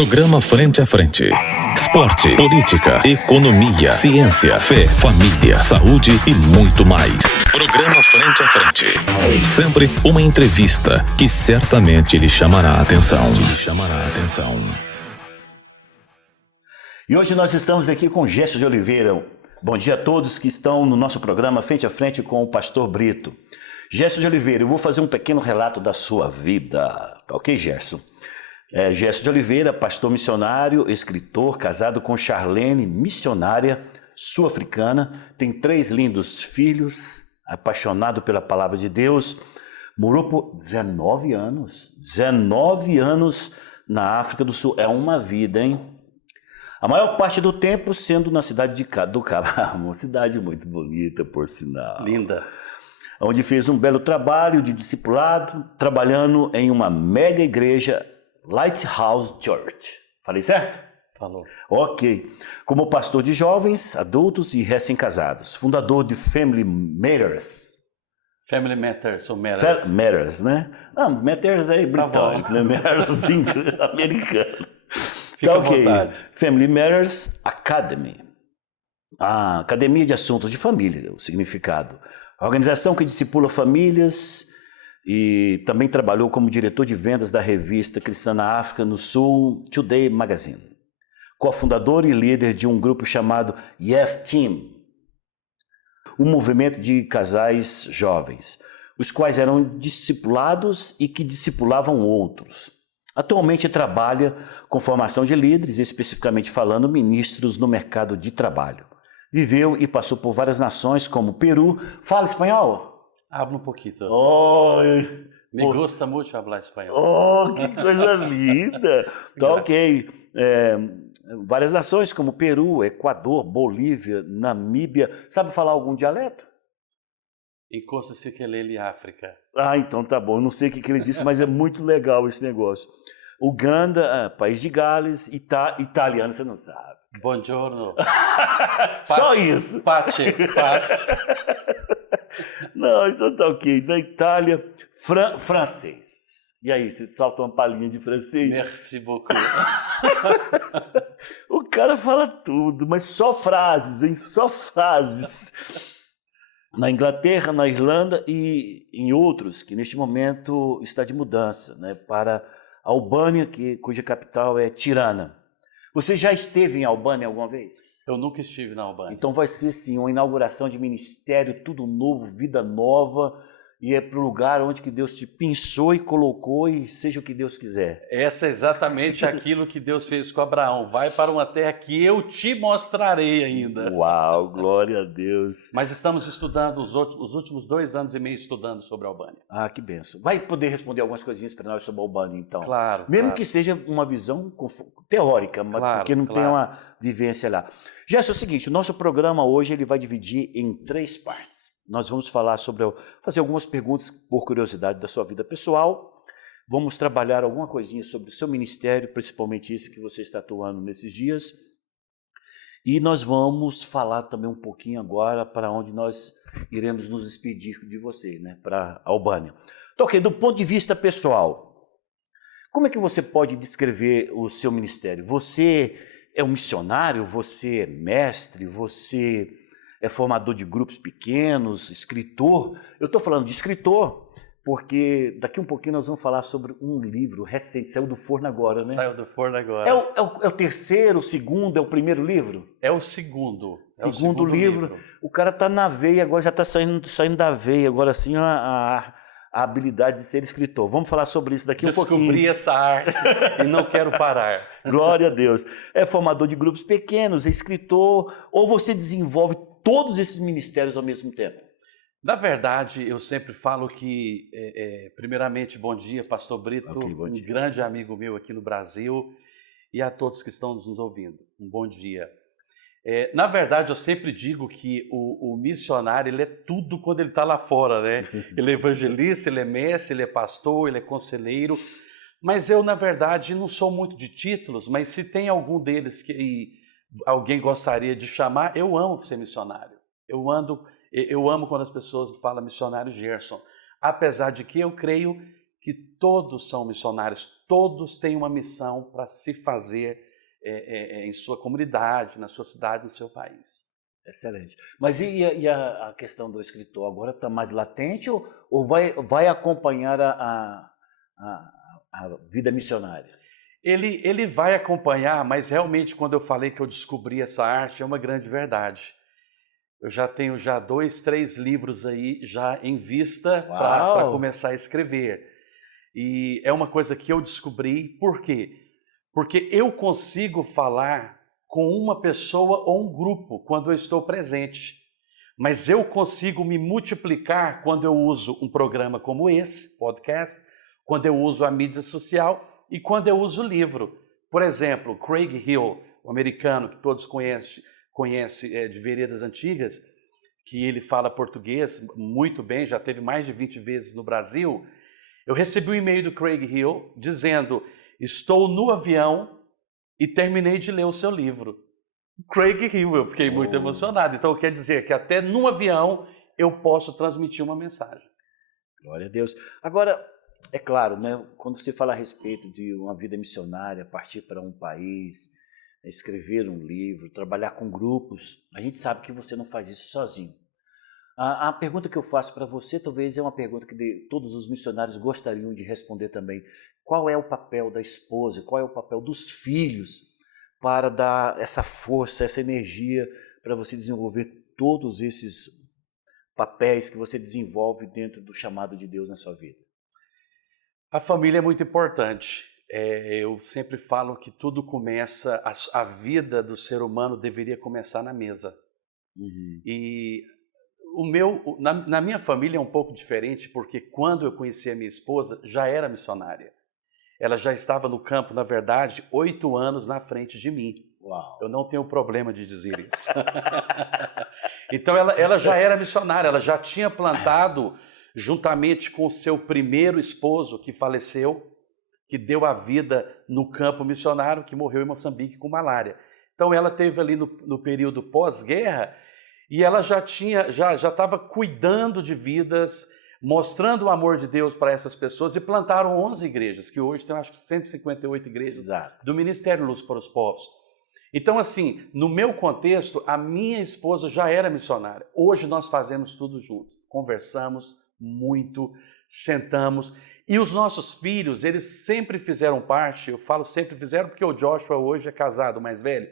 Programa Frente a Frente. Esporte, política, economia, ciência, fé, família, saúde e muito mais. Programa Frente a Frente. Sempre uma entrevista que certamente lhe chamará a atenção. E hoje nós estamos aqui com Gerson de Oliveira. Bom dia a todos que estão no nosso programa Frente a Frente com o Pastor Brito. Gerson de Oliveira, eu vou fazer um pequeno relato da sua vida. Ok, Gerson? Gerson de Oliveira, pastor missionário, escritor, casado com Charlene, missionária sul-africana, tem 3 lindos filhos, apaixonado pela palavra de Deus, morou por 19 anos na África do Sul. É uma vida, hein? A maior parte do tempo sendo na cidade do Cabo, uma cidade muito bonita, por sinal. Linda. Onde fez um belo trabalho de discipulado, trabalhando em uma mega igreja, Lighthouse Church. Falei certo? Falou. Ok. Como pastor de jovens, adultos e recém-casados. Fundador de Family Matters. Family Matters ou Matters? Matters, né? Não, Matters é britânico, né? Matters americano. Fica à vontade. Family Matters Academy. A Academia de Assuntos de Família, o significado. A organização que discipula famílias e também trabalhou como diretor de vendas da revista Cristã na África no Sul, Today Magazine. Cofundador e líder de um grupo chamado Yes Team, um movimento de casais jovens, os quais eram discipulados e que discipulavam outros. Atualmente trabalha com formação de líderes, especificamente falando ministros no mercado de trabalho. Viveu e passou por várias nações como Peru. Fala espanhol? Habla um pouquinho. Me gusta muito falar espanhol. Oh, que coisa linda! Tá ok. Várias nações como Peru, Equador, Bolívia, Namíbia. Sabe falar algum dialeto? Encosta-se que ele África. Ah, então tá bom. Eu não sei o que ele disse, mas é muito legal esse negócio. Uganda, País de Gales, italiano, você não sabe. Buongiorno. Só isso. Pace. Não, então tá ok. Na Itália, francês. E aí, você salta uma palhinha de francês? Merci beaucoup. O cara fala tudo, mas só frases, hein? Só frases. Na Inglaterra, na Irlanda e em outros, que neste momento está de mudança, né, para a Albânia, cuja capital é Tirana. Você já esteve em Albânia alguma vez? Eu nunca estive na Albânia. Então vai ser sim uma inauguração de ministério, tudo novo, vida nova, e é para o lugar onde que Deus te pensou e colocou, e seja o que Deus quiser. Essa é exatamente aquilo que Deus fez com Abraão. Vai para uma terra que eu te mostrarei ainda. Uau, glória a Deus. Mas estamos estudando os últimos 2 anos e meio estudando sobre a Albânia. Ah, que benção. Vai poder responder algumas coisinhas para nós sobre a Albânia, então? Claro. Mesmo que seja uma visão teórica, mas porque não tem uma vivência lá. Gerson, é o seguinte, o nosso programa hoje ele vai dividir em 3 partes. Nós vamos fazer algumas perguntas por curiosidade da sua vida pessoal. Vamos trabalhar alguma coisinha sobre o seu ministério, principalmente isso que você está atuando nesses dias. E nós vamos falar também um pouquinho agora para onde nós iremos nos despedir de você, né? Para a Albânia. Então, ok, do ponto de vista pessoal, como é que você pode descrever o seu ministério? Você é um missionário? Você é mestre? Você é formador de grupos pequenos, escritor? Eu estou falando de escritor porque daqui um pouquinho nós vamos falar sobre um livro recente, saiu do forno agora, né? Saiu do forno agora. É o terceiro, o segundo, é o primeiro livro? É o segundo. Segundo livro. O cara está na veia agora, já está saindo da veia agora assim a habilidade de ser escritor. Vamos falar sobre isso daqui um pouquinho. Descobri essa arte e não quero parar. Glória a Deus. É formador de grupos pequenos, é escritor, ou você desenvolve todos esses ministérios ao mesmo tempo? Na verdade, eu sempre falo que, primeiramente, bom dia, Pastor Brito, Okay, bom dia. Um grande amigo meu aqui no Brasil, e a todos que estão nos ouvindo. Um bom dia. Na verdade, eu sempre digo que o missionário ele é tudo quando ele está lá fora, né? Ele é evangelista, ele é mestre, ele é pastor, ele é conselheiro. Mas eu, na verdade, não sou muito de títulos, mas se tem algum deles que alguém gostaria de chamar, eu amo ser missionário. Eu amo quando as pessoas falam missionário Gerson. Apesar de que eu creio que todos são missionários, todos têm uma missão para se fazer em sua comunidade, na sua cidade, no seu país. Excelente. Mas e a questão do escritor agora está mais latente ou vai acompanhar a vida missionária? Ele vai acompanhar, mas realmente quando eu falei que eu descobri essa arte, é uma grande verdade. Eu já tenho 2, 3 livros aí já em vista para começar a escrever. E é uma coisa que eu descobri, por quê? Porque eu consigo falar com uma pessoa ou um grupo quando eu estou presente. Mas eu consigo me multiplicar quando eu uso um programa como esse, podcast, quando eu uso a mídia social e quando eu uso o livro. Por exemplo, Craig Hill, o americano que todos conhecem de Veredas Antigas, que ele fala português muito bem, já teve mais de 20 vezes no Brasil. Eu recebi um e-mail do Craig Hill dizendo: estou no avião e terminei de ler o seu livro. Craig Hill, eu fiquei muito emocionado. Então quer dizer que até no avião eu posso transmitir uma mensagem. Glória a Deus. Agora, é claro, né, quando você fala a respeito de uma vida missionária, partir para um país, escrever um livro, trabalhar com grupos, a gente sabe que você não faz isso sozinho. A pergunta que eu faço para você talvez é uma pergunta que todos os missionários gostariam de responder também. Qual é o papel da esposa, qual é o papel dos filhos para dar essa força, essa energia para você desenvolver todos esses papéis que você desenvolve dentro do chamado de Deus na sua vida? A família é muito importante. Eu sempre falo que tudo começa, a vida do ser humano deveria começar na mesa. Uhum. E na minha família é um pouco diferente, porque quando eu conheci a minha esposa, já era missionária. Ela já estava no campo, na verdade, 8 anos na frente de mim. Uau. Eu não tenho problema de dizer isso. Então ela já era missionária, ela já tinha plantado, juntamente com seu primeiro esposo que faleceu, que deu a vida no campo missionário, que morreu em Moçambique com malária. Então ela teve ali no período pós-guerra, e ela já estava cuidando de vidas, mostrando o amor de Deus para essas pessoas, e plantaram 11 igrejas, que hoje tem acho que 158 igrejas. Exato. Do Ministério Luz para os Povos. Então assim, no meu contexto, a minha esposa já era missionária. Hoje nós fazemos tudo juntos, conversamos muito, sentamos, e os nossos filhos, eles sempre fizeram parte, eu falo sempre fizeram porque o Joshua hoje é casado, mais velho,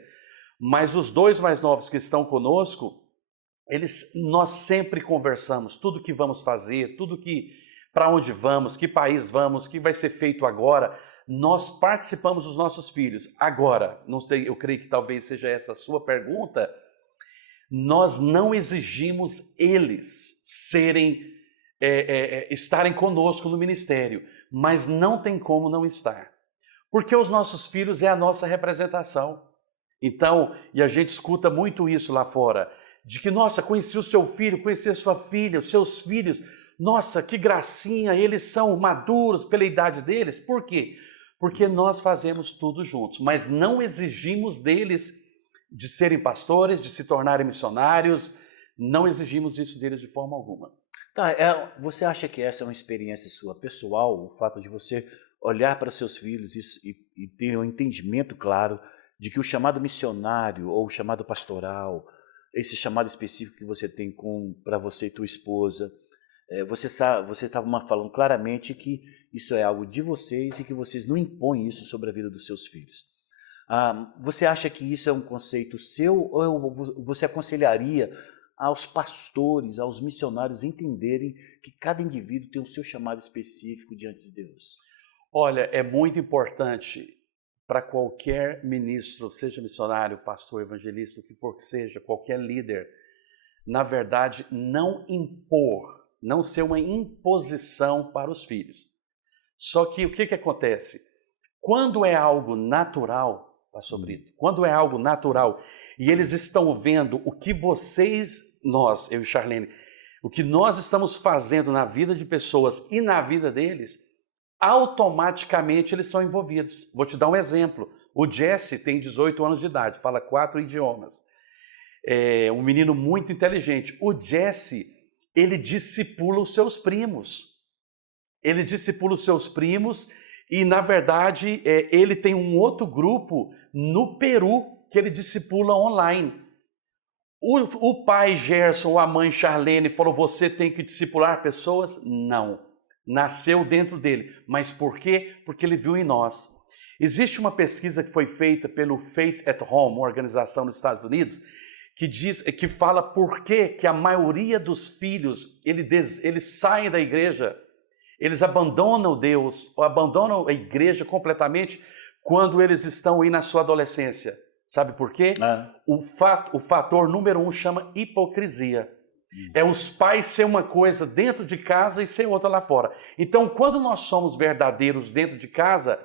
mas os 2 mais novos que estão conosco, nós sempre conversamos, tudo que vamos fazer, para onde vamos, que país vamos, o que vai ser feito agora, nós participamos dos nossos filhos. Agora, não sei, eu creio que talvez seja essa a sua pergunta, nós não exigimos eles estarem conosco no ministério, mas não tem como não estar, porque os nossos filhos é a nossa representação. Então, e a gente escuta muito isso lá fora, de que, nossa, conheci o seu filho, conheci a sua filha, os seus filhos, nossa, que gracinha, eles são maduros pela idade deles. Por quê? Porque nós fazemos tudo juntos, mas não exigimos deles de serem pastores, de se tornarem missionários, não exigimos isso deles de forma alguma. Tá, você acha que essa é uma experiência sua pessoal, o fato de você olhar para os seus filhos e ter um entendimento claro de que o chamado missionário ou o chamado pastoral, esse chamado específico que você tem para você e tua esposa, você estava falando claramente que isso é algo de vocês e que vocês não impõem isso sobre a vida dos seus filhos. Você acha que isso é um conceito seu ou você aconselharia aos pastores, aos missionários entenderem que cada indivíduo tem o seu chamado específico diante de Deus? Olha, é muito importante para qualquer ministro, seja missionário, pastor, evangelista, o que for que seja, qualquer líder, na verdade, não impor, não ser uma imposição para os filhos. Só que o que acontece? Quando é algo natural, pastor Brito, quando é algo natural e eles estão vendo o que nós, eu e Charlene, o que nós estamos fazendo na vida de pessoas e na vida deles, automaticamente eles são envolvidos. Vou te dar um exemplo. O Jesse tem 18 anos de idade, fala 4 idiomas. É um menino muito inteligente. O Jesse, ele discipula os seus primos. Ele discipula os seus primos E, na verdade, ele tem um outro grupo no Peru que ele discipula online. O pai Gerson ou a mãe Charlene falou, você tem que discipular pessoas? Não. Nasceu dentro dele. Mas por quê? Porque ele viu em nós. Existe uma pesquisa que foi feita pelo Faith at Home, uma organização nos Estados Unidos, que fala por que a maioria dos filhos, eles saem da igreja, eles abandonam Deus, ou abandonam a igreja completamente quando eles estão aí na sua adolescência. Sabe por quê? O fator número 1 chama hipocrisia. É os pais ser uma coisa dentro de casa e ser outra lá fora. Então, quando nós somos verdadeiros dentro de casa,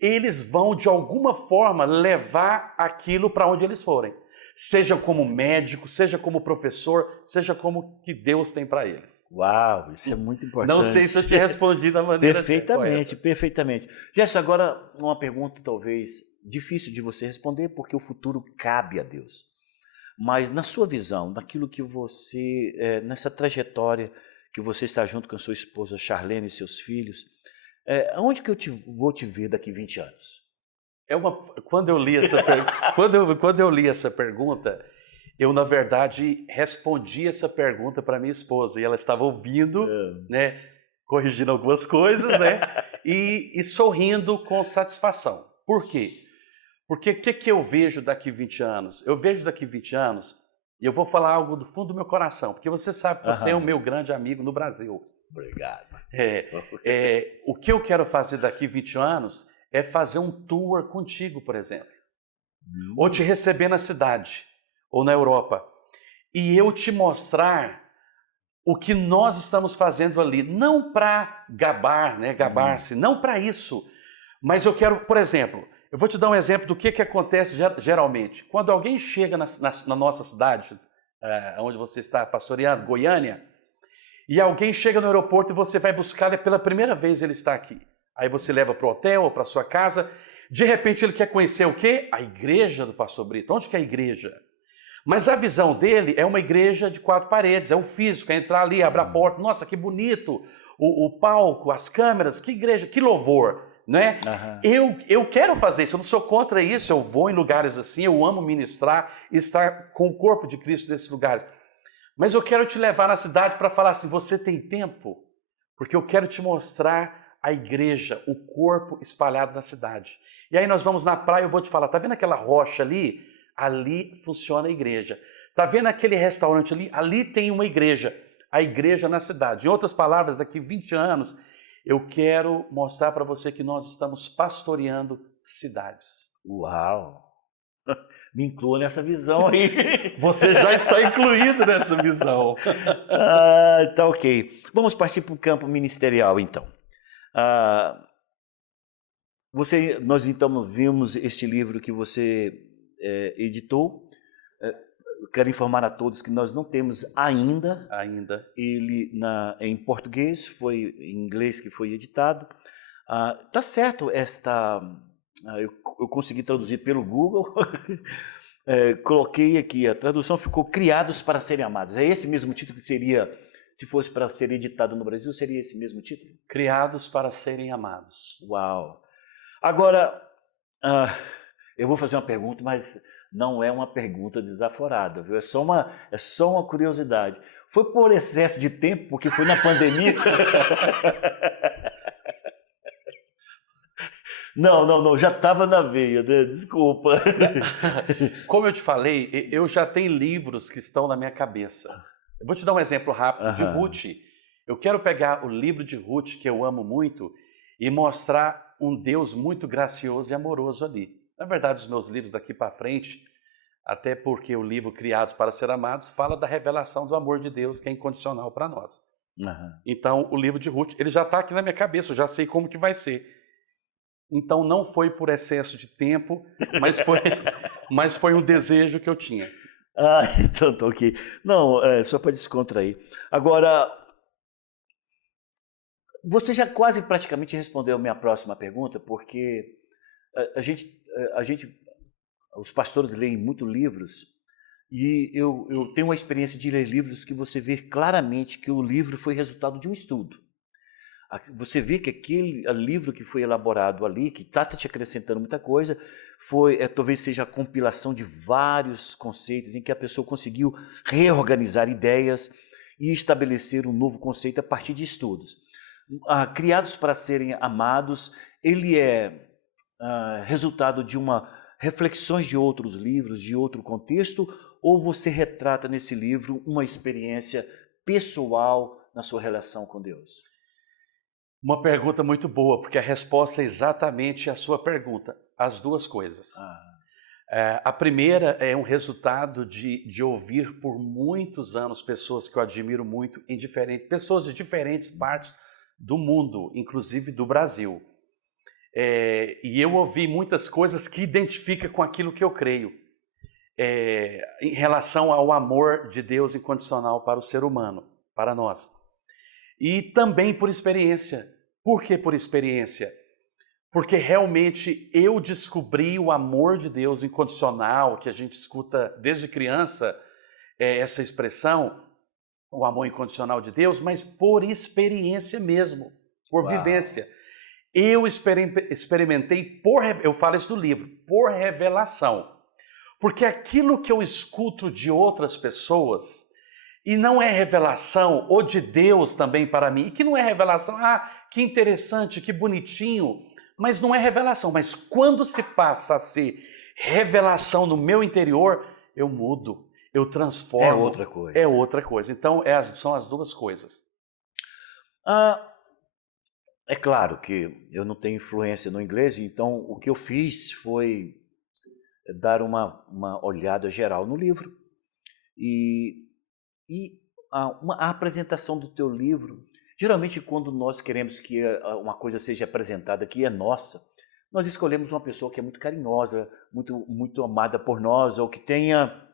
eles vão, de alguma forma, levar aquilo para onde eles forem. Seja como médico, seja como professor, seja como que Deus tem para eles. Uau, isso é muito importante. Não sei se eu te respondi da maneira perfeitamente, perfeitamente. Gerson, agora uma pergunta talvez difícil de você responder, porque o futuro cabe a Deus. Mas na sua visão, daquilo que você, nessa trajetória que você está junto com a sua esposa Charlene e seus filhos, aonde que eu vou te ver daqui 20 anos? Quando eu li essa pergunta, eu, na verdade, respondi essa pergunta para minha esposa e ela estava ouvindo, né, corrigindo algumas coisas, né, e sorrindo com satisfação. Por quê? Porque o que eu vejo daqui 20 anos? Eu vejo daqui 20 anos, e eu vou falar algo do fundo do meu coração, porque você sabe que você é o meu grande amigo no Brasil. Obrigado. O que eu quero fazer daqui 20 anos é fazer um tour contigo, por exemplo. Ou te receber na cidade, ou na Europa. E eu te mostrar o que nós estamos fazendo ali. Não para gabar-se, não para isso. Mas eu quero, por exemplo, eu vou te dar um exemplo do que acontece geralmente. Quando alguém chega na nossa cidade, onde você está pastoreando, Goiânia, e alguém chega no aeroporto e você vai buscar, pela primeira vez ele está aqui. Aí você leva para o hotel ou para sua casa. De repente ele quer conhecer o quê? A igreja do pastor Brito. Onde que é a igreja? Mas a visão dele é uma igreja de 4 paredes, é o físico, é entrar ali, abrir a porta. Nossa, que bonito! O palco, as câmeras, que igreja, que louvor, né? Eu quero fazer isso, eu não sou contra isso, eu vou em lugares assim, eu amo ministrar e estar com o corpo de Cristo nesses lugares. Mas eu quero te levar na cidade para falar assim, você tem tempo? Porque eu quero te mostrar a igreja, o corpo espalhado na cidade. E aí nós vamos na praia, eu vou te falar, tá vendo aquela rocha ali? Ali funciona a igreja. Tá vendo aquele restaurante ali? Ali tem uma igreja. A igreja na cidade. Em outras palavras, daqui 20 anos, eu quero mostrar para você que nós estamos pastoreando cidades. Uau! Me inclua nessa visão aí. Você já está incluído nessa visão. Tá ok. Vamos partir para o campo ministerial, então. Nós então vimos este livro que você editou. Quero informar a todos que nós não temos ainda ele em português, foi em inglês que foi editado. Tá certo eu consegui traduzir pelo Google. Coloquei aqui, a tradução ficou Criados para Serem Amados. É esse mesmo título que seria, se fosse para ser editado no Brasil, seria esse mesmo título? Criados para Serem Amados. Uau! Agora, eu vou fazer uma pergunta, mas não é uma pergunta desaforada, viu? É só uma curiosidade. Foi por excesso de tempo, porque foi na pandemia? Não, já estava na veia, né? Desculpa. Como eu te falei, eu já tenho livros que estão na minha cabeça. Eu vou te dar um exemplo rápido de Ruth. Eu quero pegar o livro de Ruth, que eu amo muito, e mostrar um Deus muito gracioso e amoroso ali. Na verdade, os meus livros daqui para frente, até porque o livro Criados para Ser Amados fala da revelação do amor de Deus que é incondicional para nós. Então, o livro de Ruth, ele já está aqui na minha cabeça, eu já sei como que vai ser. Então, não foi por excesso de tempo, mas foi um desejo que eu tinha. Então tá ok. Não, só para descontrair. Agora, você já quase praticamente respondeu a minha próxima pergunta, porque os pastores leem muito livros, e eu tenho uma experiência de ler livros que você vê claramente que o livro foi resultado de um estudo. Você vê que aquele livro que foi elaborado ali, que está te acrescentando muita coisa, talvez seja a compilação de vários conceitos em que a pessoa conseguiu reorganizar ideias e estabelecer um novo conceito a partir de estudos. Criados para serem amados, ele é resultado de reflexões de outros livros, de outro contexto, ou você retrata nesse livro uma experiência pessoal na sua relação com Deus? Uma pergunta muito boa, porque a resposta é exatamente a sua pergunta, as duas coisas. A primeira é um resultado de ouvir por muitos anos pessoas que eu admiro muito, pessoas de diferentes partes do mundo, inclusive do Brasil. E eu ouvi muitas coisas que identificam com aquilo que eu creio, em relação ao amor de Deus incondicional para o ser humano, para nós. E também por experiência. Por que por experiência? Porque realmente eu descobri o amor de Deus incondicional, que a gente escuta desde criança, essa expressão, o amor incondicional de Deus, mas por experiência mesmo, por vivência. Eu experimentei, eu falo isso no livro, por revelação. Porque aquilo que eu escuto de outras pessoas, e não é revelação, ou de Deus também para mim, e que não é revelação, que interessante, que bonitinho, mas não é revelação. Mas quando se passa a ser revelação no meu interior, eu mudo, eu transformo. É outra coisa. É outra coisa. Então, são as duas coisas. É claro que eu não tenho influência no inglês, então o que eu fiz foi dar uma olhada geral no livro. E a apresentação do teu livro, geralmente quando nós queremos que uma coisa seja apresentada que é nossa, nós escolhemos uma pessoa que é muito carinhosa, muito amada por nós, ou que tenha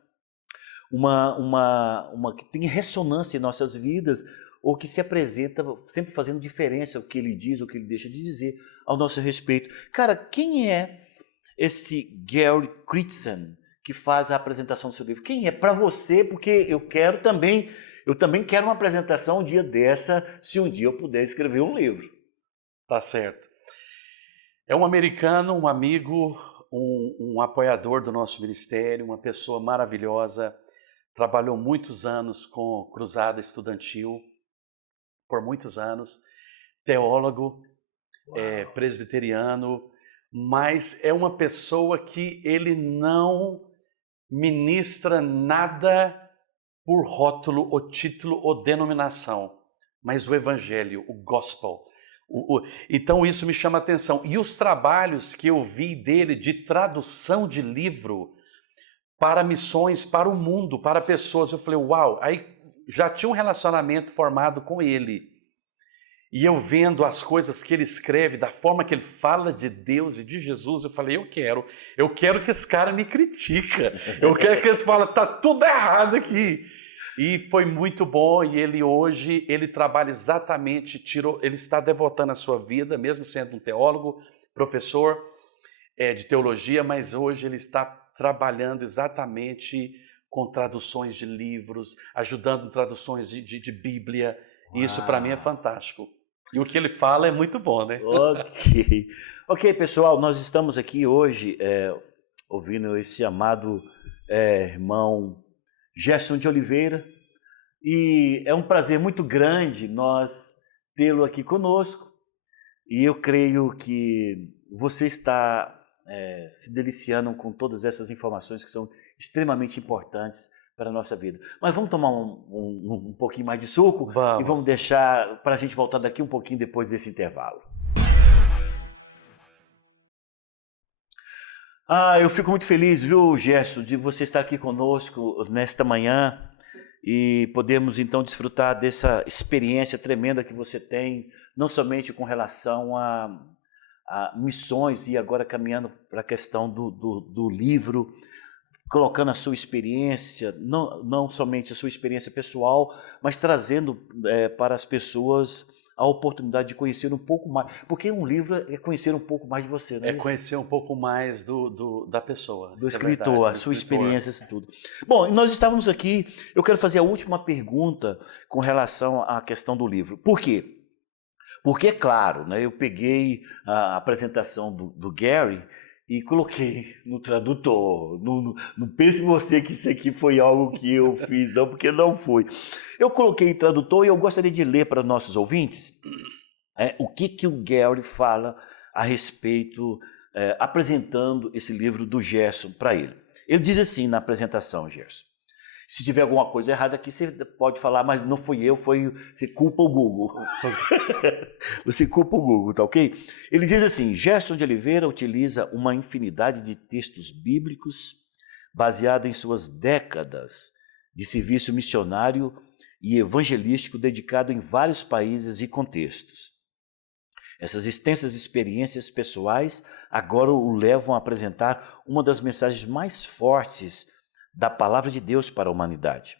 que tenha ressonância em nossas vidas, ou que se apresenta sempre fazendo diferença o que ele diz, o que ele deixa de dizer ao nosso respeito. Cara, quem é esse Gary Critson que faz a apresentação do seu livro? Quem é para você? Porque eu também quero uma apresentação um dia dessa, se um dia eu puder escrever um livro. Tá certo. É um americano, um amigo, um apoiador do nosso ministério, uma pessoa maravilhosa, trabalhou muitos anos com Cruzada Estudantil, por muitos anos, teólogo, presbiteriano, mas é uma pessoa que ele não ministra nada por rótulo, ou título, ou denominação, mas o evangelho, o gospel. Então isso me chama a atenção. E os trabalhos que eu vi dele de tradução de livro para missões, para o mundo, para pessoas, eu falei, uau, aí já tinha um relacionamento formado com ele. E eu vendo as coisas que ele escreve, da forma que ele fala de Deus e de Jesus, eu falei, eu quero que esse cara me critica. Eu quero que eles falem, tá tudo errado aqui. E foi muito bom, e ele hoje, ele trabalha exatamente, ele está devotando a sua vida, mesmo sendo um teólogo, professor de teologia, mas hoje ele está trabalhando exatamente com traduções de livros, ajudando em traduções de Bíblia. E isso para mim é fantástico. E o que ele fala é muito bom, né? Ok, pessoal, nós estamos aqui hoje ouvindo esse amado irmão Gerson de Oliveira, e é um prazer muito grande nós tê-lo aqui conosco, e eu creio que você está se deliciando com todas essas informações que são extremamente importantes para a nossa vida. Mas vamos tomar um pouquinho mais de suco? Vamos. E vamos deixar para a gente voltar daqui um pouquinho depois desse intervalo. Eu fico muito feliz, viu, Gerson, de você estar aqui conosco nesta manhã e podemos então desfrutar dessa experiência tremenda que você tem, não somente com relação a missões e agora caminhando para a questão do livro, colocando a sua experiência, não somente a sua experiência pessoal, mas trazendo para as pessoas a oportunidade de conhecer um pouco mais, porque um livro é conhecer um pouco mais de você, não é? Conhecer um pouco mais da pessoa. Do escritor, a sua experiência, isso tudo. Bom, nós estávamos aqui, eu quero fazer a última pergunta com relação à questão do livro. Por quê? Porque, é claro, né, eu peguei a apresentação do Gary e coloquei no tradutor. Não pense você que isso aqui foi algo que eu fiz, não, porque não foi. Eu coloquei em tradutor e eu gostaria de ler para nossos ouvintes o que o Gary fala a respeito, apresentando esse livro do Gerson para ele. Ele diz assim na apresentação, Gerson: se tiver alguma coisa errada aqui, você pode falar, mas não fui eu, você culpa o Google. Você culpa o Google, tá ok? Ele diz assim: Gerson de Oliveira utiliza uma infinidade de textos bíblicos baseado em suas décadas de serviço missionário e evangelístico dedicado em vários países e contextos. Essas extensas experiências pessoais agora o levam a apresentar uma das mensagens mais fortes da palavra de Deus para a humanidade.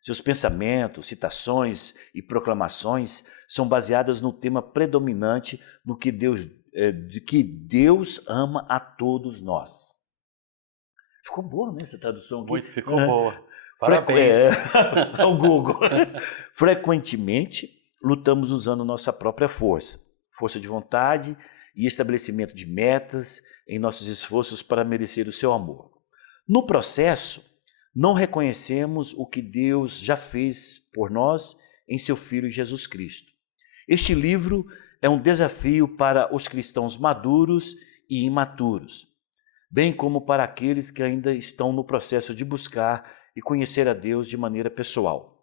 Seus pensamentos, citações e proclamações são baseadas no tema predominante de que Deus ama a todos nós. Ficou boa, né, essa tradução aqui? Muito, ficou boa. Parabéns. Ao Google. Frequentemente, lutamos usando nossa própria força de vontade e estabelecimento de metas em nossos esforços para merecer o seu amor. No processo, não reconhecemos o que Deus já fez por nós em seu Filho Jesus Cristo. Este livro é um desafio para os cristãos maduros e imaturos, bem como para aqueles que ainda estão no processo de buscar e conhecer a Deus de maneira pessoal.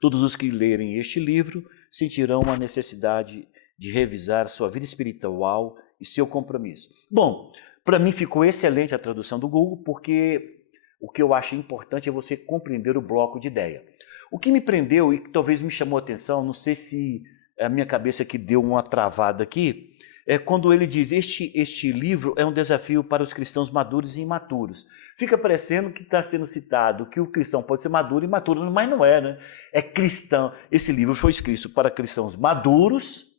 Todos os que lerem este livro sentirão uma necessidade de revisar sua vida espiritual e seu compromisso. Bom, para mim ficou excelente a tradução do Google, porque o que eu acho importante é você compreender o bloco de ideia. O que me prendeu e que talvez me chamou a atenção, não sei se a minha cabeça que deu uma travada aqui, é quando ele diz: este livro é um desafio para os cristãos maduros e imaturos. Fica parecendo que está sendo citado que o cristão pode ser maduro e imaturo, mas não é, né? É cristão. Esse livro foi escrito para cristãos maduros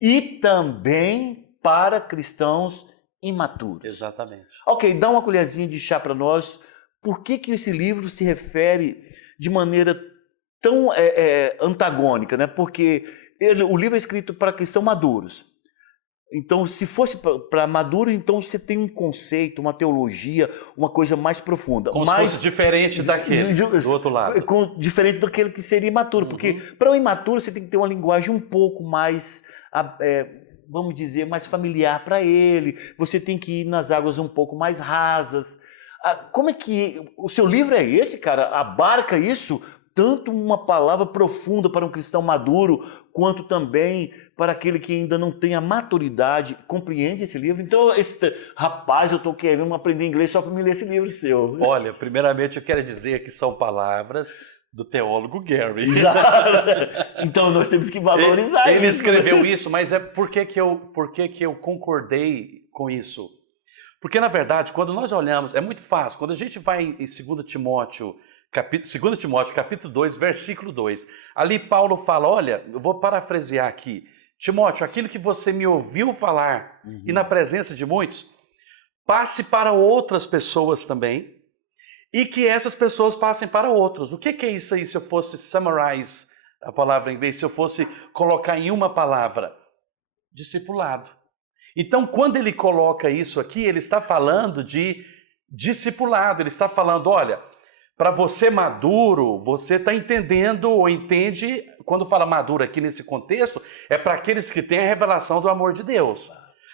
e também para cristãos imaturos. Exatamente. Ok, dá uma colherzinha de chá para nós. Por que esse livro se refere de maneira tão antagônica, né? Porque o livro é escrito para cristãos maduros. Então, se fosse para maduro, então você tem um conceito, uma teologia, uma coisa mais profunda. Como se fosse diferente daquele, do outro lado. Diferente daquele que seria imaturo. Porque para o imaturo você tem que ter uma linguagem um pouco mais, vamos dizer, mais familiar para ele. Você tem que ir nas águas um pouco mais rasas. Como é que o seu livro é esse, cara? Abarca isso? Tanto uma palavra profunda para um cristão maduro, quanto também para aquele que ainda não tem a maturidade, compreende esse livro. Então, rapaz, eu estou querendo aprender inglês só para me ler esse livro seu. Olha, primeiramente eu quero dizer que são palavras do teólogo Gary. Então nós temos que valorizar ele isso. Ele escreveu isso, mas por que eu concordei com isso? Porque, na verdade, quando nós olhamos, é muito fácil, quando a gente vai em 2 Timóteo, capítulo 2, versículo 2, ali Paulo fala, olha, eu vou parafrasear aqui, Timóteo, aquilo que você me ouviu falar, e na presença de muitos, passe para outras pessoas também, e que essas pessoas passem para outros. O que é isso aí, se eu fosse summarize a palavra em inglês, se eu fosse colocar em uma palavra? Discipulado. Então, quando ele coloca isso aqui, ele está falando de discipulado, ele está falando, olha, para você maduro, você está entendendo ou entende, quando fala maduro aqui nesse contexto, é para aqueles que têm a revelação do amor de Deus,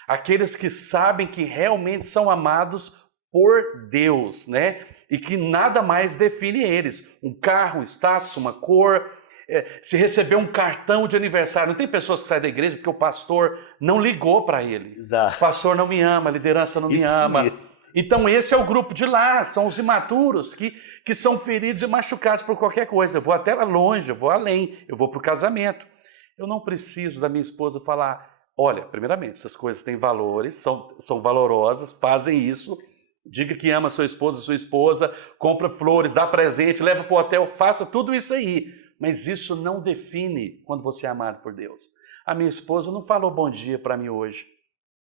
aqueles que sabem que realmente são amados por Deus, né? E que nada mais define eles, um carro, um status, uma cor, se receber um cartão de aniversário. Não tem pessoas que saem da igreja porque o pastor não ligou para ele. Exato. O pastor não me ama, a liderança não me ama. Mesmo. Então esse é o grupo de lá, são os imaturos que são feridos e machucados por qualquer coisa. Eu vou até longe, eu vou além, eu vou para o casamento. Eu não preciso da minha esposa falar, olha, primeiramente, essas coisas têm valores, são valorosas, fazem isso. Diga que ama sua esposa, compra flores, dá presente, leva para o hotel, faça tudo isso aí. Mas isso não define quando você é amado por Deus. A minha esposa não falou bom dia para mim hoje.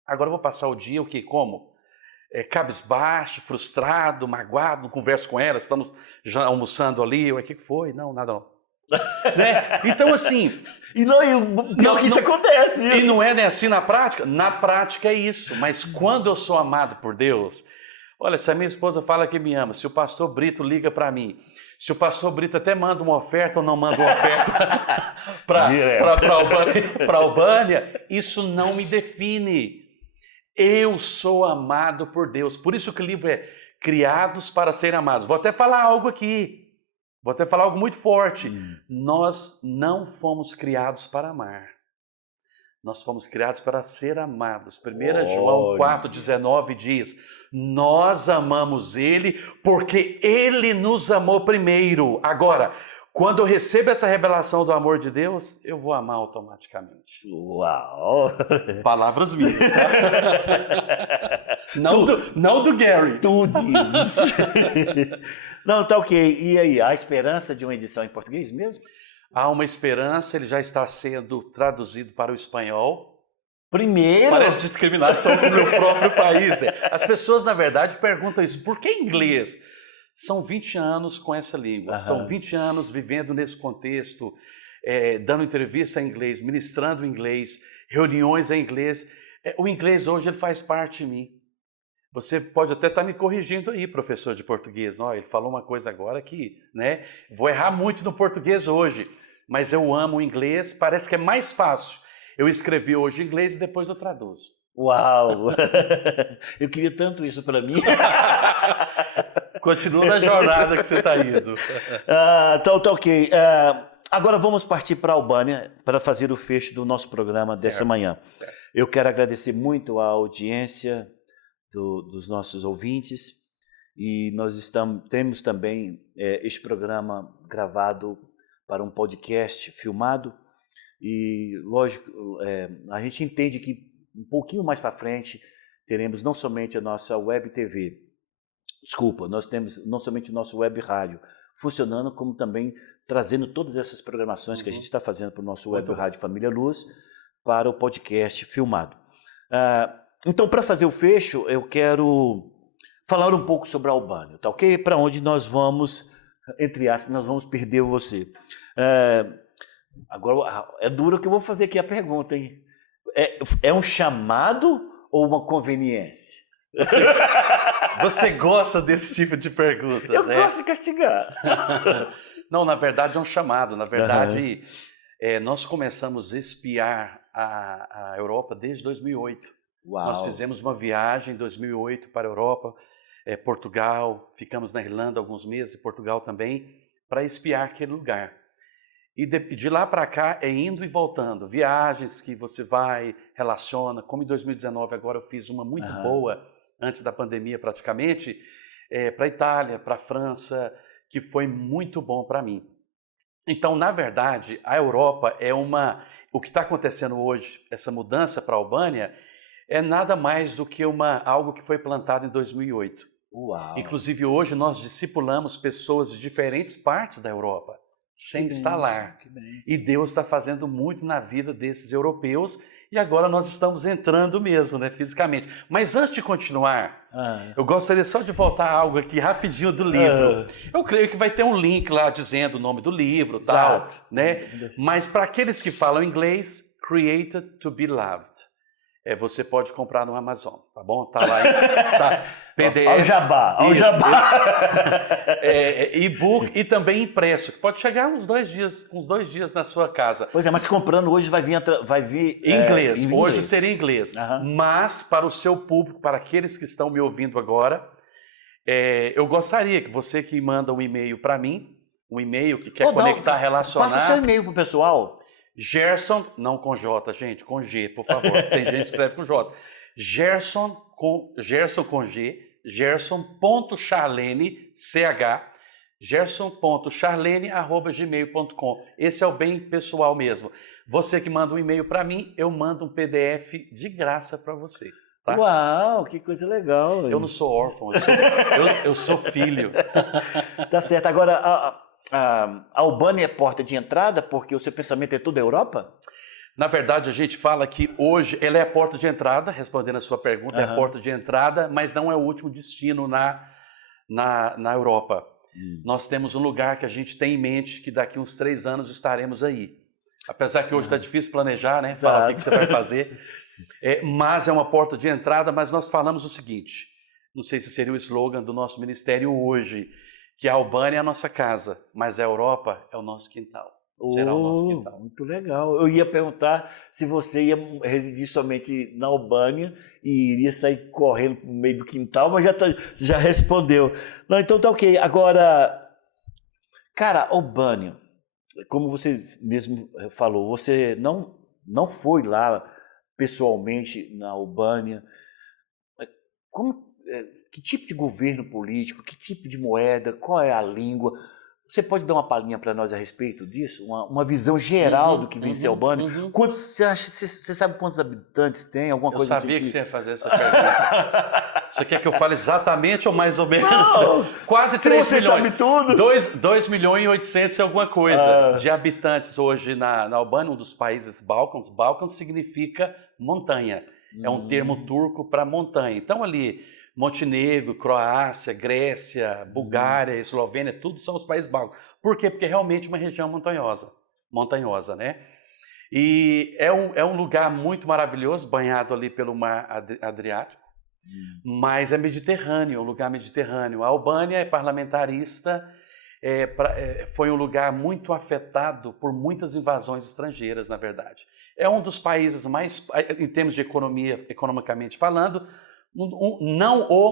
Agora eu vou passar o dia, o quê? Como? Cabisbaixo, frustrado, magoado, não converso com ela, estamos já almoçando ali. O que foi? Não, nada não. Né? Então, assim... Pior que isso acontece. E não é assim na prática? Na prática é isso. Mas quando eu sou amado por Deus... Olha, se a minha esposa fala que me ama, se o pastor Brito liga para mim, se o pastor Brito até manda uma oferta ou não manda uma oferta para a Albânia, isso não me define. Eu sou amado por Deus. Por isso que o livro é Criados para Serem Amados. Vou até falar algo aqui. Vou até falar algo muito forte. Nós não fomos criados para amar. Nós fomos criados para ser amados. 1 João 4,19 diz, nós amamos Ele porque Ele nos amou primeiro. Agora, quando eu recebo essa revelação do amor de Deus, eu vou amar automaticamente. Uau! Palavras minhas, tá? Não do Gary. Tu dizes. Não, tá ok. E aí, há esperança de uma edição em português mesmo? Há uma esperança, ele já está sendo traduzido para o espanhol. Primeiro? Parece discriminação do meu próprio país, né? As pessoas, na verdade, perguntam isso. Por que inglês? São 20 anos com essa língua. São 20 anos vivendo nesse contexto, dando entrevista em inglês, ministrando em inglês, reuniões em inglês. O inglês hoje ele faz parte de mim. Você pode até estar me corrigindo aí, professor de português. Não, ele falou uma coisa agora que, né? Vou errar muito no português hoje, mas eu amo o inglês. Parece que é mais fácil. Eu escrevi hoje em inglês e depois eu traduzo. Uau! Eu queria tanto isso para mim. Continua na jornada que você está indo. Tá ok. Agora vamos partir para a Albânia para fazer o fecho do nosso programa dessa manhã. Certo. Eu quero agradecer muito a audiência dos nossos ouvintes e nós temos também este programa gravado para um podcast filmado e, lógico, a gente entende que um pouquinho mais para frente teremos não somente a nossa web TV, nós temos não somente o nosso web rádio funcionando, como também trazendo todas essas programações que a gente está fazendo para o nosso web rádio Família Luz para o podcast filmado. Então, para fazer o fecho, eu quero falar um pouco sobre a Albânia, tá ok? Para onde nós vamos, entre aspas, nós vamos perder você. Agora, é duro que eu vou fazer aqui a pergunta, hein? É um chamado ou uma conveniência? Você gosta desse tipo de perguntas, eu gosto de castigar. Não, na verdade é um chamado. Na verdade, nós começamos a espiar a Europa desde 2008. Uau. Nós fizemos uma viagem em 2008 para a Europa, Portugal, ficamos na Irlanda alguns meses, e Portugal também, para espiar aquele lugar. E de lá para cá é indo e voltando, viagens que você vai, relaciona, como em 2019 agora eu fiz uma muito boa, antes da pandemia praticamente, para a Itália, para a França, que foi muito bom para mim. Então, na verdade, a Europa o que está acontecendo hoje, essa mudança para a Albânia, é nada mais do que algo que foi plantado em 2008. Uau. Inclusive, hoje nós discipulamos pessoas de diferentes partes da Europa, sem estar lá. E Deus está fazendo muito na vida desses europeus e agora nós estamos entrando mesmo, né, fisicamente. Mas antes de continuar, eu gostaria só de voltar a algo aqui rapidinho do livro. Eu creio que vai ter um link lá dizendo o nome do livro, tal, né? Mas para aqueles que falam inglês, Created to be Loved. Você pode comprar no Amazon, tá bom? Tá lá, tá, PDF. Ao jabá, E-book e também impresso, que pode chegar uns 2 dias na sua casa. Pois é, mas comprando hoje vai vir em inglês. Hoje seria em inglês. Mas para o seu público, para aqueles que estão me ouvindo agora, eu gostaria que você que manda um e-mail para mim, um e-mail que quer conectar, relacionar... Passa seu e-mail pro pessoal. Gerson, não com J, gente, com G, por favor. Tem gente que escreve com J. Gerson com G, gerson.charlene, gerson.charlene@gmail.com. Esse é o bem pessoal mesmo. Você que manda um e-mail para mim, eu mando um PDF de graça para você. Tá? Uau, que coisa legal. Eu não sou órfão, eu sou filho. Tá certo. Agora, a Albânia é porta de entrada porque o seu pensamento é tudo Europa? Na verdade, a gente fala que hoje ela é a porta de entrada, respondendo a sua pergunta, é a porta de entrada, mas não é o último destino na Europa. nós temos um lugar que a gente tem em mente que daqui uns 3 anos estaremos aí. Apesar que hoje está difícil planejar, né? Falar o que você vai fazer. Mas é uma porta de entrada, mas nós falamos o seguinte, não sei se seria o slogan do nosso ministério hoje, que a Albânia é a nossa casa, mas a Europa é o nosso quintal. Será o nosso quintal. Muito legal. Eu ia perguntar se você ia residir somente na Albânia e iria sair correndo no meio do quintal, mas já respondeu. Não, então tá ok. Agora, cara, Albânia, como você mesmo falou, você não foi lá pessoalmente na Albânia. Que tipo de governo político, que tipo de moeda, qual é a língua? Você pode dar uma palhinha para nós a respeito disso? Uma visão geral do que vem ser Albânia? Você sabe quantos habitantes tem? Alguma coisa assim? Eu sabia que você ia fazer essa pergunta. Você quer que eu fale exatamente ou mais ou menos? Não, quase 3 milhões. Você sabe tudo. 2 milhões e 800 e alguma coisa de habitantes hoje na Albânia, um dos países Balcãs. Balcãs significa montanha. É um termo turco para montanha. Então ali, Montenegro, Croácia, Grécia, Bulgária, Eslovênia, tudo são os países balcãs. Por quê? Porque é realmente uma região montanhosa, né? E é um lugar muito maravilhoso, banhado ali pelo mar Adriático, mas é mediterrâneo, um lugar mediterrâneo. A Albânia é parlamentarista, foi um lugar muito afetado por muitas invasões estrangeiras, na verdade. É um dos países mais, em termos de economia, economicamente falando,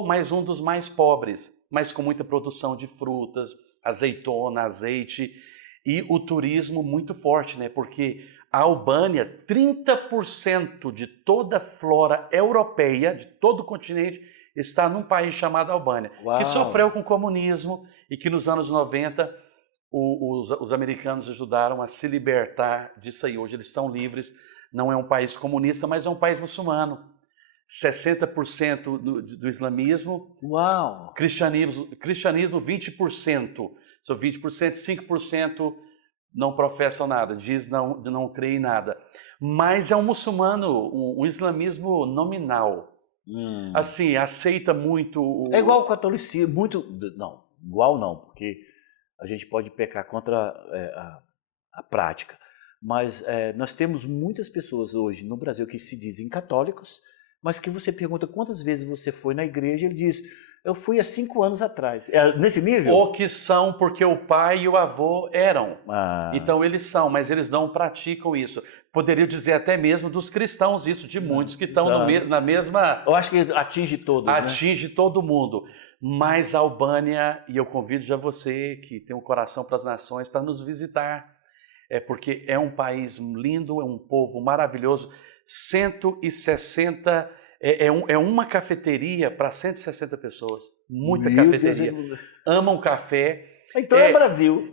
mas um dos mais pobres, mas com muita produção de frutas, azeitona, azeite e o turismo muito forte, né? Porque a Albânia, 30% de toda a flora europeia, de todo o continente, está num país chamado Albânia, que sofreu com o comunismo e que nos anos 90 os americanos ajudaram a se libertar disso aí. Hoje eles são livres, não é um país comunista, mas é um país muçulmano. 60% do islamismo, cristianismo 20%, são 20%, 5% não professam nada, diz não crê em nada, mas é um muçulmano, um islamismo nominal, assim, aceita muito... É igual o catolicismo, igual não, porque a gente pode pecar contra a prática, mas nós temos muitas pessoas hoje no Brasil que se dizem católicos, mas que você pergunta quantas vezes você foi na igreja, ele diz, eu fui há 5 anos atrás. É nesse nível? Ou que são porque o pai e o avô eram. Então eles são, mas eles não praticam isso. Poderia dizer até mesmo dos cristãos isso, de muitos que estão na mesma... Eu acho que atinge todos, Atinge todo mundo. Mas a Albânia, e eu convido já você, que tem um coração para as nações, para nos visitar. Porque é um país lindo, é um povo maravilhoso. 160, uma cafeteria para 160 pessoas. Muita cafeteria. Amam café. Então é Brasil.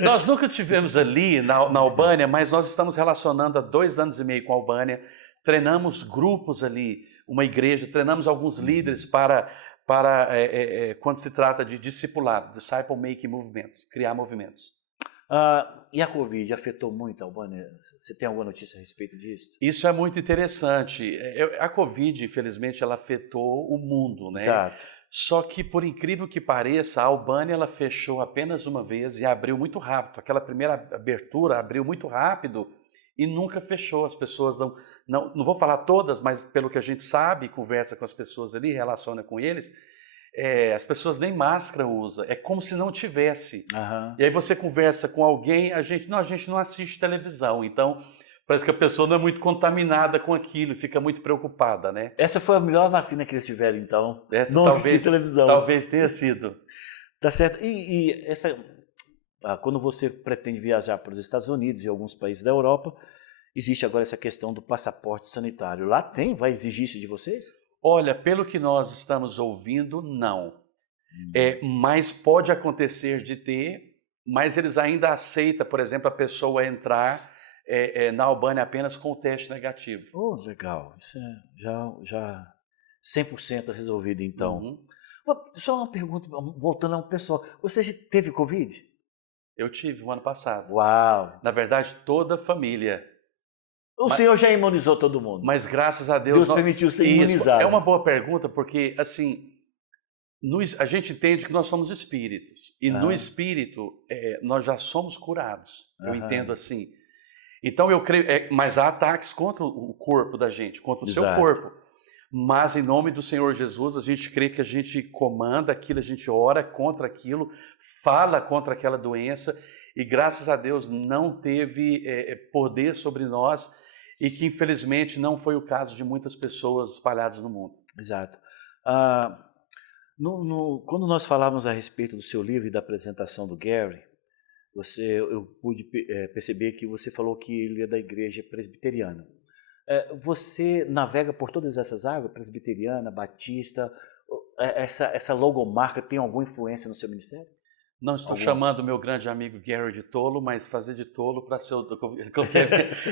Nós nunca tivemos ali na Albânia, mas nós estamos relacionando há 2 anos e meio com a Albânia. Treinamos grupos ali, uma igreja, treinamos alguns líderes para quando se trata de discipulado, disciple making movements, criar movimentos. E a Covid afetou muito a Albânia? Você tem alguma notícia a respeito disso? Isso é muito interessante. A Covid, infelizmente, ela afetou o mundo, né? Exato. Só que, por incrível que pareça, a Albânia ela fechou apenas uma vez e abriu muito rápido. Aquela primeira abertura abriu muito rápido e nunca fechou. As pessoas não vou falar todas, mas pelo que a gente sabe, conversa com as pessoas ali, relaciona com eles, as pessoas nem máscara usam, é como se não tivesse. E aí você conversa com alguém, a gente não assiste televisão, então parece que a pessoa não é muito contaminada com aquilo, fica muito preocupada, né? Essa foi a melhor vacina que eles tiveram, então. Essa não assistir televisão. Talvez tenha sido. Tá certo. E quando você pretende viajar para os Estados Unidos e alguns países da Europa, existe agora essa questão do passaporte sanitário. Lá vai exigir isso de vocês? Olha, pelo que nós estamos ouvindo, não. Mas pode acontecer de ter, mas eles ainda aceitam, por exemplo, a pessoa entrar na Albânia apenas com o teste negativo. Legal. Isso já 100% resolvido, então. Só uma pergunta, voltando ao pessoal. Você já teve Covid? Eu tive o ano passado. Uau! Na verdade, toda a família. O senhor já imunizou todo mundo? Mas graças a Deus... Deus permitiu ser imunizado. É uma boa pergunta, porque, assim, A gente entende que nós somos espíritos, e no espírito nós já somos curados, eu entendo assim. Então eu creio, mas há ataques contra o corpo da gente, contra o seu corpo. Mas em nome do Senhor Jesus, a gente crê que a gente comanda aquilo, a gente ora contra aquilo, fala contra aquela doença, e graças a Deus não teve poder sobre nós, e que infelizmente não foi o caso de muitas pessoas espalhadas no mundo. Exato. Quando nós falávamos a respeito do seu livro e da apresentação do Gary, eu pude perceber que você falou que ele é da igreja presbiteriana. Você navega por todas essas águas, presbiteriana, batista, essa logomarca tem alguma influência no seu ministério? Não estou chamando meu grande amigo Gary de tolo, mas fazer de tolo para ser...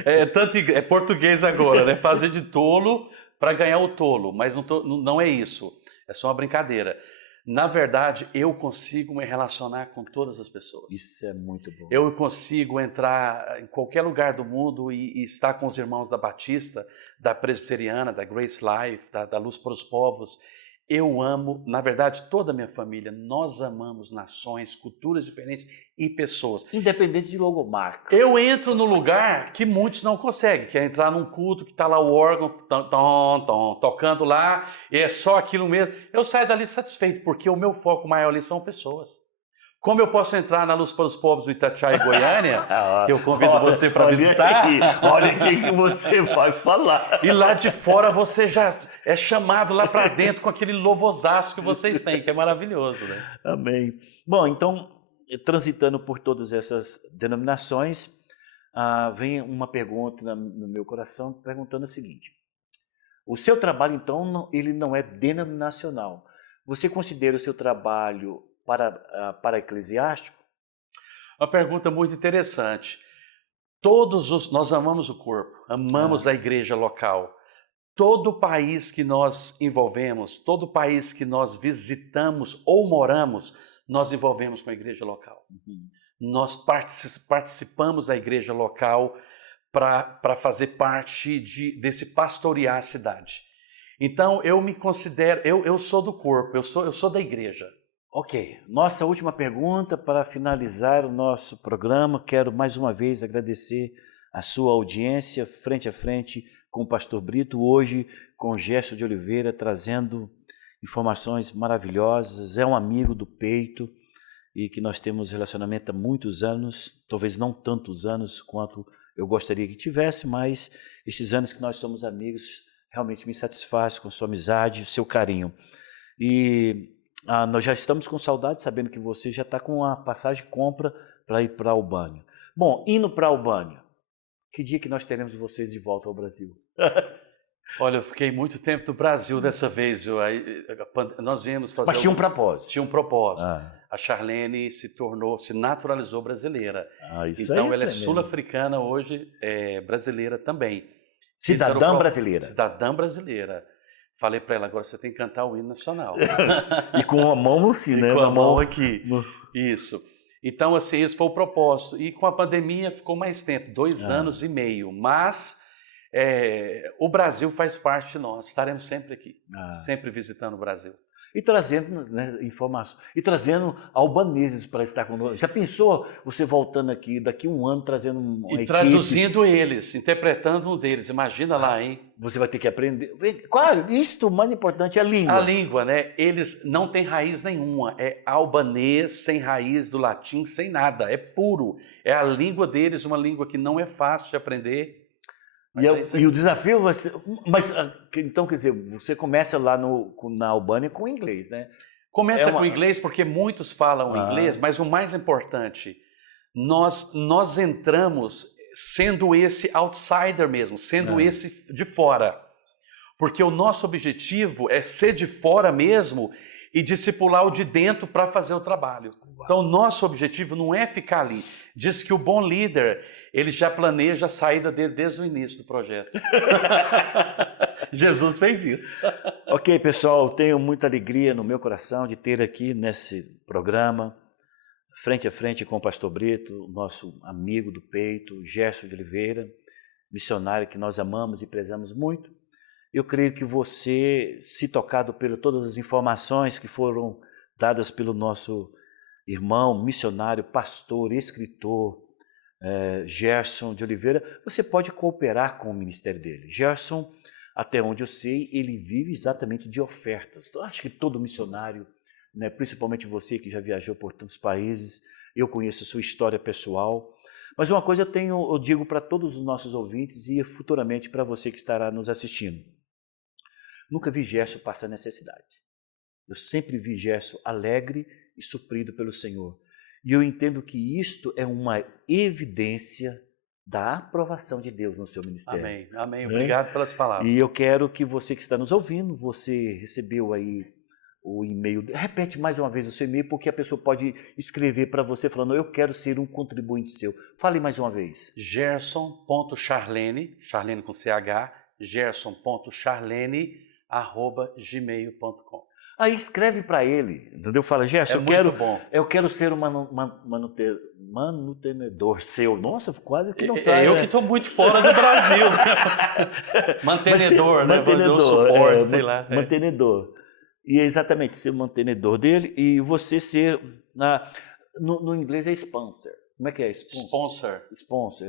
É português agora, né? Fazer de tolo para ganhar o tolo, mas não é isso. É só uma brincadeira. Na verdade, eu consigo me relacionar com todas as pessoas. Isso é muito bom. Eu consigo entrar em qualquer lugar do mundo e estar com os irmãos da Batista, da Presbiteriana, da Grace Life, da Luz para os Povos. Eu amo, na verdade, toda a minha família. Nós amamos nações, culturas diferentes e pessoas. Independente de logomarca. Eu entro no lugar que muitos não conseguem, que é entrar num culto que está lá o órgão tocando lá, e é só aquilo mesmo. Eu saio dali satisfeito, porque o meu foco maior ali são pessoas. Como eu posso entrar na Luz para os Povos do Itatiaia, Goiânia, eu convido você para visitar. Olha o que você vai falar. E lá de fora você já é chamado lá para dentro com aquele louvosaço que vocês têm, que é maravilhoso, né? Amém. Bom, então, transitando por todas essas denominações, vem uma pergunta no meu coração perguntando o seguinte: o seu trabalho, então, ele não é denominacional. Você considera o seu trabalho para eclesiástico? Uma pergunta muito interessante. Nós amamos o corpo, amamos a igreja local. Todo país que nós envolvemos, todo país que nós visitamos ou moramos, nós envolvemos com a igreja local. Nós participamos da igreja local para fazer parte desse pastorear a cidade. Então eu me considero, eu sou do corpo, eu sou da igreja. Ok, nossa última pergunta para finalizar o nosso programa. Quero mais uma vez agradecer a sua audiência frente a frente com o pastor Brito, hoje com Gerson de Oliveira, trazendo informações maravilhosas. É um amigo do peito e que nós temos relacionamento há muitos anos, talvez não tantos anos quanto eu gostaria que tivesse, mas estes anos que nós somos amigos realmente me satisfaz com sua amizade, o seu carinho. E nós já estamos com saudade, sabendo que você já está com a passagem de compra para ir para a Albânia. Bom, indo para a Albânia, que dia que nós teremos vocês de volta ao Brasil? Olha, eu fiquei muito tempo no Brasil dessa vez. Nós viemos fazer... Mas tinha um propósito. Tinha um propósito. A Charlene se naturalizou brasileira. Então ela é sul-africana hoje, brasileira também. Cidadã brasileira. Cidadã brasileira. Falei para ela, agora você tem que cantar o hino nacional. E com a mão assim, né? Com a mão aqui. Isso. Então, assim, esse foi o propósito. E com a pandemia ficou mais tempo, 2 anos e meio. Mas o Brasil faz parte de nós. Estaremos sempre aqui, sempre visitando o Brasil. E trazendo informações, e trazendo albaneses para estar conosco. Já pensou você voltando aqui, daqui a um ano, trazendo uma equipe? E traduzindo eles, interpretando um deles. Imagina lá, hein? Você vai ter que aprender. Claro, isso o mais importante é a língua. A língua, né? Eles não têm raiz nenhuma. É albanês, sem raiz do latim, sem nada. É puro. É a língua deles, uma língua que não é fácil de aprender. E o desafio vai ser... Mas, então, quer dizer, você começa lá na Albânia com inglês, né? Começa com inglês porque muitos falam inglês, mas o mais importante, nós entramos sendo esse outsider mesmo, sendo esse de fora. Porque o nosso objetivo é ser de fora mesmo e discipular o de dentro para fazer o trabalho. Então, o nosso objetivo não é ficar ali. Diz que o bom líder, ele já planeja a saída dele desde o início do projeto. Jesus fez isso. Ok, pessoal, tenho muita alegria no meu coração de ter aqui nesse programa, frente a frente com o pastor Brito, nosso amigo do peito, Gerson de Oliveira, missionário que nós amamos e prezamos muito. Eu creio que você, se tocado por todas as informações que foram dadas pelo nosso irmão, missionário, pastor, escritor, Gerson de Oliveira, você pode cooperar com o ministério dele. Gerson, até onde eu sei, ele vive exatamente de ofertas. Então, acho que todo missionário, né, principalmente você que já viajou por tantos países, eu conheço a sua história pessoal. Mas uma coisa eu digo para todos os nossos ouvintes e futuramente para você que estará nos assistindo. Nunca vi Gerson passar necessidade. Eu sempre vi Gerson alegre e suprido pelo Senhor. E eu entendo que isto é uma evidência da aprovação de Deus no seu ministério. Amém, amém. Obrigado pelas palavras. E eu quero que você que está nos ouvindo, você recebeu aí o e-mail, repete mais uma vez o seu e-mail, porque a pessoa pode escrever para você falando, eu quero ser um contribuinte seu. Fale mais uma vez. Gerson.charlene, Charlene com CH, gerson.charlene@gmail.com. Aí escreve para ele, entendeu? Fala, Gerson, eu quero ser um manutenedor seu. Nossa, quase que não sai. Eu que estou muito fora do Brasil. Mantenedor, né? Mantenedor, suporte, sei lá. Mantenedor. E é exatamente, ser o mantenedor dele e você ser, no inglês é sponsor. Como é que é? Sponsor,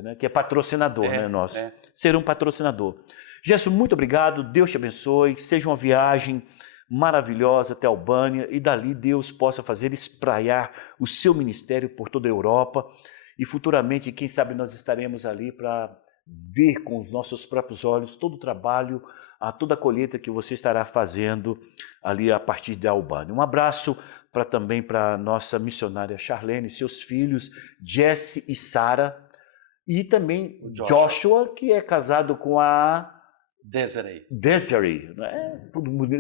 né? Que é patrocinador, né, nosso. Ser um patrocinador. Gerson, muito obrigado, Deus te abençoe, seja uma viagem maravilhosa até a Albânia e dali Deus possa fazer espraiar o seu ministério por toda a Europa e futuramente, quem sabe, nós estaremos ali para ver com os nossos próprios olhos todo o trabalho, toda a colheita que você estará fazendo ali a partir da Albânia. Um abraço também para a nossa missionária Charlene, seus filhos Jesse e Sara e também Joshua, que é casado com a Desiree, né?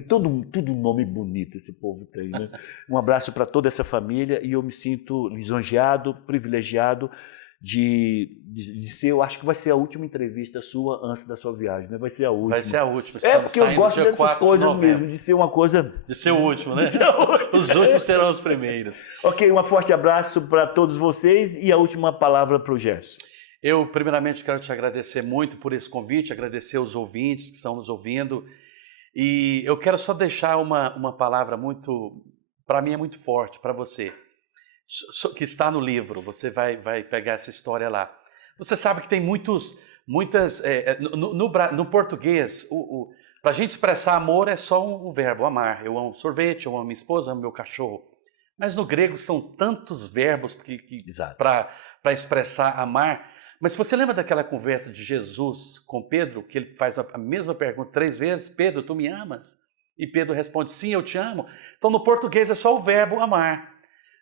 Tudo nome bonito esse povo tem, né? Um abraço para toda essa família e eu me sinto lisonjeado, privilegiado de ser, eu acho que vai ser a última entrevista sua antes da sua viagem, né? Vai ser a última. Vai ser a última. Porque eu gosto dessas coisas mesmo, de ser uma coisa... De ser o último, né? Os últimos serão os primeiros. Ok, um forte abraço para todos vocês e a última palavra para o Gerson. Eu, primeiramente, quero te agradecer muito por esse convite, agradecer aos ouvintes que estão nos ouvindo. E eu quero só deixar uma palavra muito, para mim é muito forte, para você, que está no livro, você vai pegar essa história lá. Você sabe que tem no português, para a gente expressar amor é só um verbo, amar. Eu amo sorvete, eu amo minha esposa, amo meu cachorro. Mas no grego são tantos verbos para expressar amar. Mas você lembra daquela conversa de Jesus com Pedro, que ele faz a mesma pergunta 3 vezes? Pedro, tu me amas? E Pedro responde, sim, eu te amo. Então no português é só o verbo amar.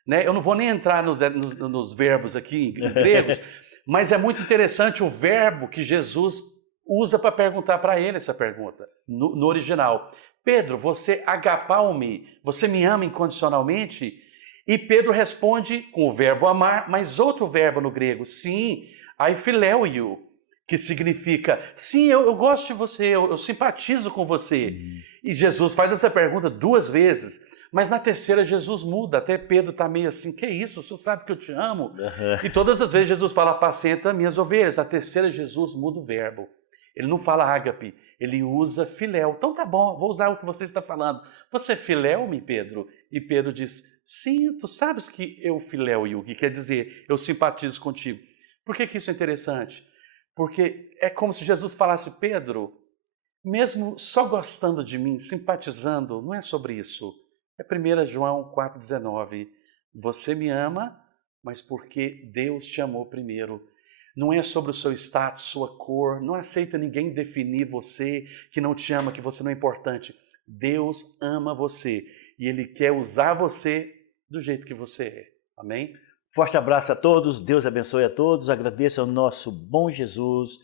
Né? Eu não vou nem entrar nos verbos aqui gregos, mas é muito interessante o verbo que Jesus usa para perguntar para ele essa pergunta, no original. Pedro, você agapau-me, você me ama incondicionalmente? E Pedro responde com o verbo amar, mas outro verbo no grego, sim, I phileo you, que significa, sim, eu gosto de você, eu simpatizo com você. E Jesus faz essa pergunta 2 vezes, mas na terceira Jesus muda, até Pedro está meio assim, que isso, o senhor sabe que eu te amo? E todas as vezes Jesus fala, apacenta minhas ovelhas, na terceira Jesus muda o verbo. Ele não fala ágape, ele usa filéu. Então tá bom, vou usar o que você está falando. Você filéu-me, Pedro? E Pedro diz, sim, tu sabes que eu filéu-o, que quer dizer, eu simpatizo contigo. Por que isso é interessante? Porque é como se Jesus falasse, Pedro, mesmo só gostando de mim, simpatizando, não é sobre isso. É 1 João 4,19. Você me ama, mas porque Deus te amou primeiro. Não é sobre o seu status, sua cor. Não aceita ninguém definir você, que não te ama, que você não é importante. Deus ama você e Ele quer usar você do jeito que você é. Amém? Forte abraço a todos, Deus abençoe a todos. Agradeço ao nosso bom Jesus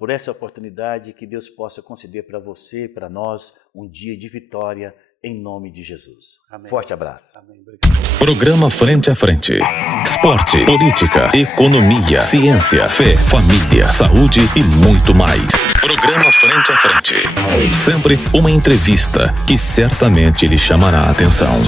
por essa oportunidade, que Deus possa conceder para você, para nós, um dia de vitória, em nome de Jesus. Amém. Forte abraço. Amém. Programa Frente a Frente. Esporte, política, economia, ciência, fé, família, saúde e muito mais. Programa Frente a Frente. Sempre uma entrevista que certamente lhe chamará a atenção.